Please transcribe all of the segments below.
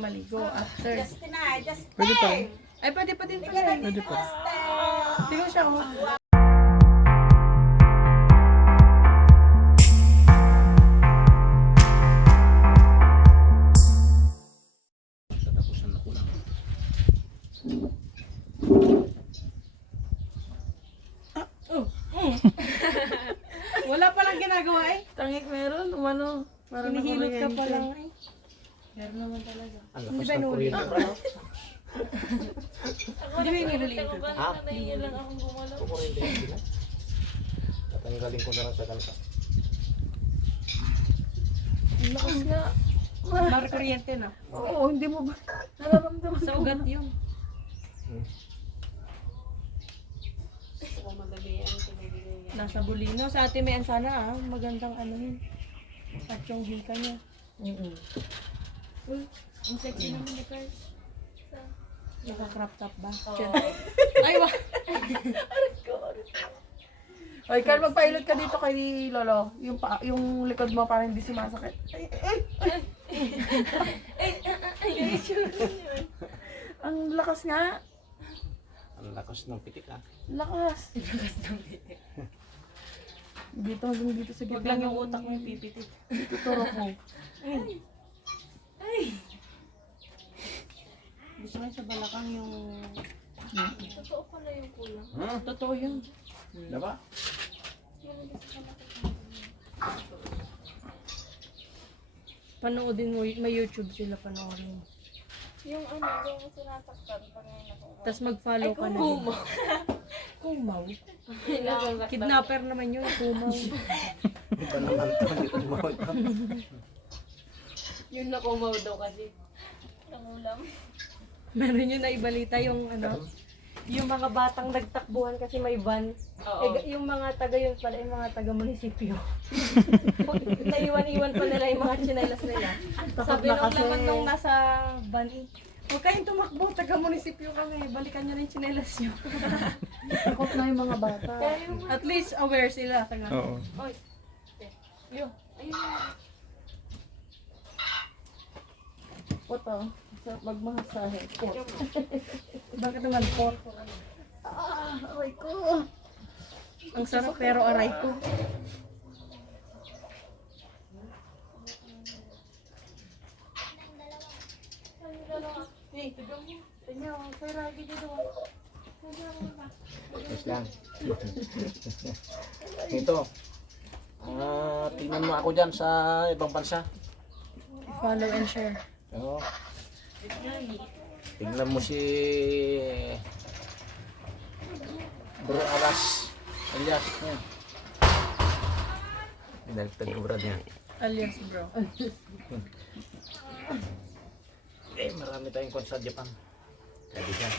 Maligo after. Pwede pa. Ay, pwede pa din pala. Pwede pa. Tingnan siya, oh. Tatapusan na ko lang. Wala palang ginagawa eh. Tangik meron, umano. Parang Hinihilot ka pa nakuryente. lang eh. Meron naman talaga. Ang Hindi lakas ba ng inulit? kuryente, bro. Hindi ba inililiit ko? Ha? Naiya lang akong gumalaw. Kukuryente yung sila. Tatanggalin ko na lang sa kalsa. Ang lakas nga. Mar kuryente na. Oo, hindi mo ba? Nararamdaman Sa ugat yun. Nasa Bulino. Sa ate may ansana ah. Magandang ano yun. At yung hika niya. Uy, ang sexy naman ni Carl. Naka-crop top ba? Ay, wah! Oy, Carl, magpailot ka dito kay Lolo. Yung likod mo parang hindi sumasakit. Ang lakas nga. Ang lakas ng pitik, ha? Lakas. Dito hanggang dito sa Huwag gitna. lang yung utak mo pipitik. Tuturo ko. Gusto mo sa balakang yung... Totoo pala yung kulang. Totoo yun. Diba? Panoodin mo, may YouTube sila panoorin. Yung ano, yung sinasaktan pag ngayon ako. Tapos mag-follow ka na. Kumaw. Kidnapper naman yun, kumaw. Iba naman ito, hindi ko mawag. Yun na kumaw daw kasi. Nangulam. Meron yun na ibalita yung ano, yung mga batang nagtakbuhan kasi may van. Eh, yung mga taga yun pala, yung mga taga munisipyo. Naiwan-iwan pa nila yung mga tsinelas nila. Sabi na nung kasi. laman nung nasa van, huwag kayong tumakbo, taga munisipyo kami, balikan nyo rin yung tsinelas nyo. Takot na yung mga bata. At least aware sila. Taga. Oo. Yun. Poto. Magmahasahe. Bakit naman po? Aray ko. Ang sarap pero aray ko. Yes lang. Ito. Tingnan mo ako dyan sa ibang bansa. Follow and share. Oo. Tingnan mo si Bro Aras. Alias. Pinagtag ko brad niya. Alias bro. Eh, marami tayong kwan sa Japan. Sabi siya.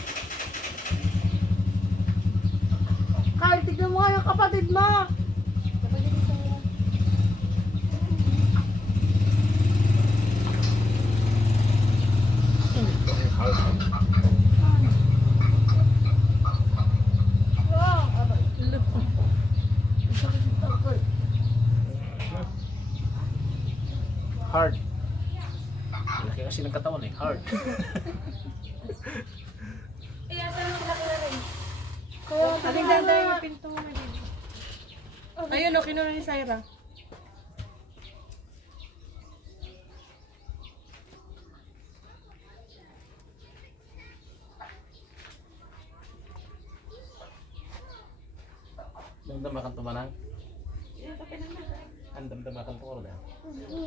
Kyle, tignan mo nga yung kapatid mo. Hard. Laki kasi ng katawan eh. Hard. Aling ganda yung pinto mo. Ayun o, kinuha ni Syra. Damdamakan tumanang. Ang damdamakan to rin.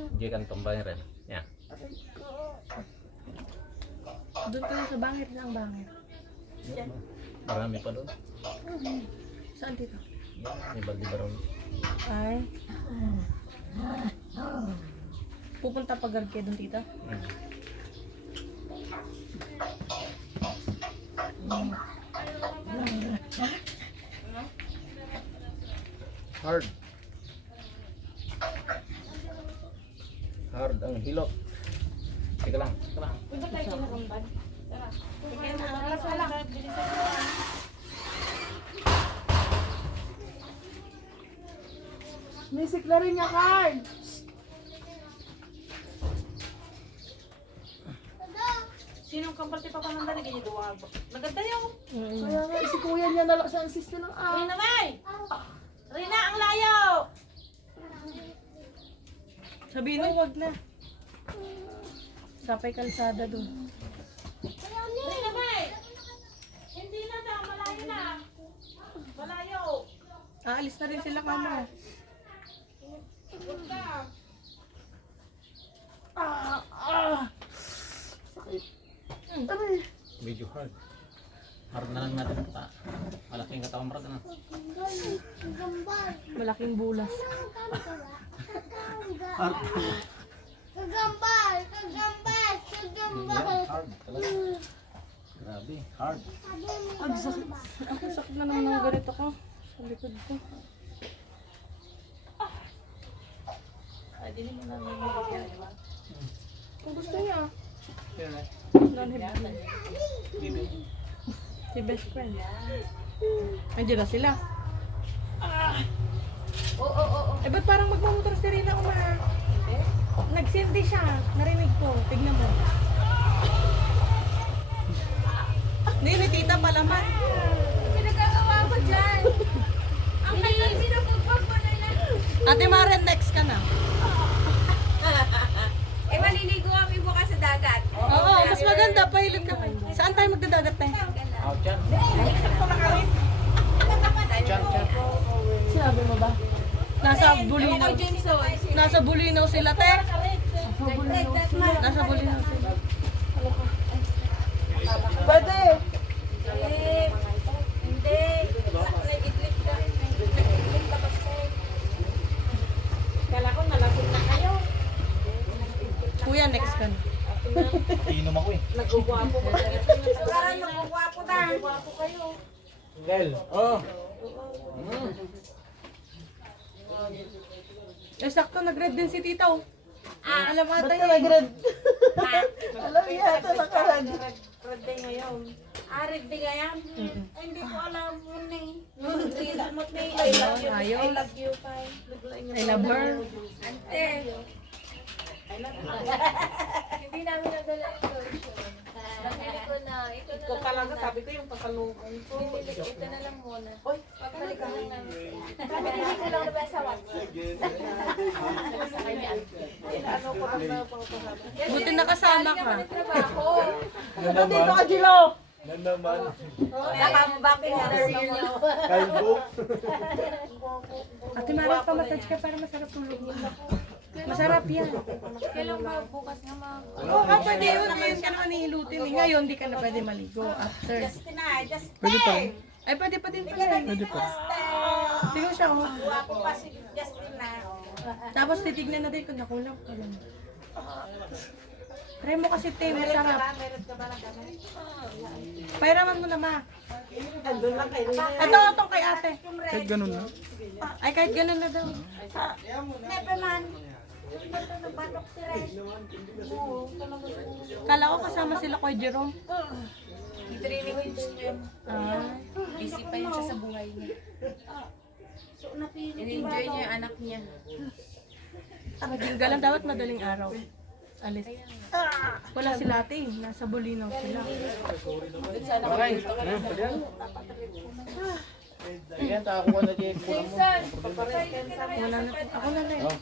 Hindi kan tumbay rin. Yan. Doon ka na sa bangit na ang bangit. Marami pa doon. Saan dito? Yan, may baldi ba ron? Ay. Pupunta pa garke doon tita? Hard. Hard ang hilot. Teka lang, teka lang. Punta tayo kinakambad. Tara. Sige na, alas na lang. May sikla rin niya, Kyle. Sinong kamparte pa panandali ganyan doon? Naganda yun. Kaya nga, si kuya niya na lang siya ang sister ng Rina, may! Rina, ang layo! Sabihin mo, wag na. Sapay kalsada doon. Rina, may! Hindi na daw, malayo na. Malayo. Aalis na rin sila kamo. Huwag ka. Medyo hard. Hard na lang natin ito. Malaking katawan brad na. Malaking bulas. Hard. Kagambal! Kagambal! Kagambal! Yeah, hard talaga. Grabe, hard. Ang sakit. Ang sakit na naman ng ganito ko. Sa likod ko. Ay, dili mo na may di ba? Kung gusto niya. Non-hebdal. Si best friend. Andiyan na sila. Eh, ba't parang magmamotor si Rina uma? Nagsindi siya. Narinig ko. Tignan mo. Hindi, ni tita palaman. Pinagagawa ko dyan! Ang kailan pinapagpapanay na! Ate Maren, next ka na. Eh, maliligo kami bukas sa dagat. Oo, mas maganda. Pahilot ka. Saan tayo magdadagat tayo? Out yan. Chan. Sinabi mo ba? Nasa Bulinaw. Nasa Bulinaw sila, te. Nasa Bulinaw sila. Pwede! Hindi. Nag-idlip ka. Nag-idlip ka kasi. Kala ko nalasing na kayo. Kuya, next ka na. Inom ako eh. Nagugwapo ko. Parang nagkukwapo na. Nagugwapo kayo. Gel. Oh. Eh, sakto, nag-red din si tita, oh. Alam mo Ba't ata ka yun. nag-red? Alam niya, ito nakarad. Rede ngayon. Arid di kaya? Ay, hindi ko alam mo na eh. Damot na I love you. Ayaw. I love you, Pai. I love her. Ante. Hindi namin nadala ito. Binili ko na. Ito na Ikaw lang talaga, muna. sabi ko yung pasalubong ko. Binili ko. Ito na lang muna. Uy, Pagbalik ko lang namin. Binili ko lang naman sa WhatsApp. Sa kanya. ano ko lang na pangpasabi. Buti nakasama Galing ka. naman ng trabaho. Nandito ka, Jilo! Nakabak interview niyo. Ate Mara, pa-massage ka para masarap tulog mo. Masarap yan. Kailan ba bukas nga mag... Oo, pwede yun. Ngayon ka naman nihilutin. Eh. Ngayon, di ka na pwede maligo. After. Justin na, Justin. Pwede pa. Ay, pwede pa din pala. Pwede pa. Tingnan siya, oh. Guwapo pa si Justin na. Tapos titignan natin kung nakulang. Try mo kasi, te, masarap. Meron ka ba ng gamit? Pairaman mo na, ma. Andun lang kayo. Ito, itong kay ate. Kahit ganun na. Ay, kahit ganun na daw. Never man. Batok si Ray. Kala ko kasama sila kay Jerome. I-training ko yun. Ah. Busy pa yun siya sa buhay niya. In-enjoy niya yung anak niya. Maging galang dapat madaling araw. Alis. Wala sila ate, eh. Nasa Bulinaw sila. Okay. Ayan, ako na dyan. Jason! Wala na. Ako na rin. Oh.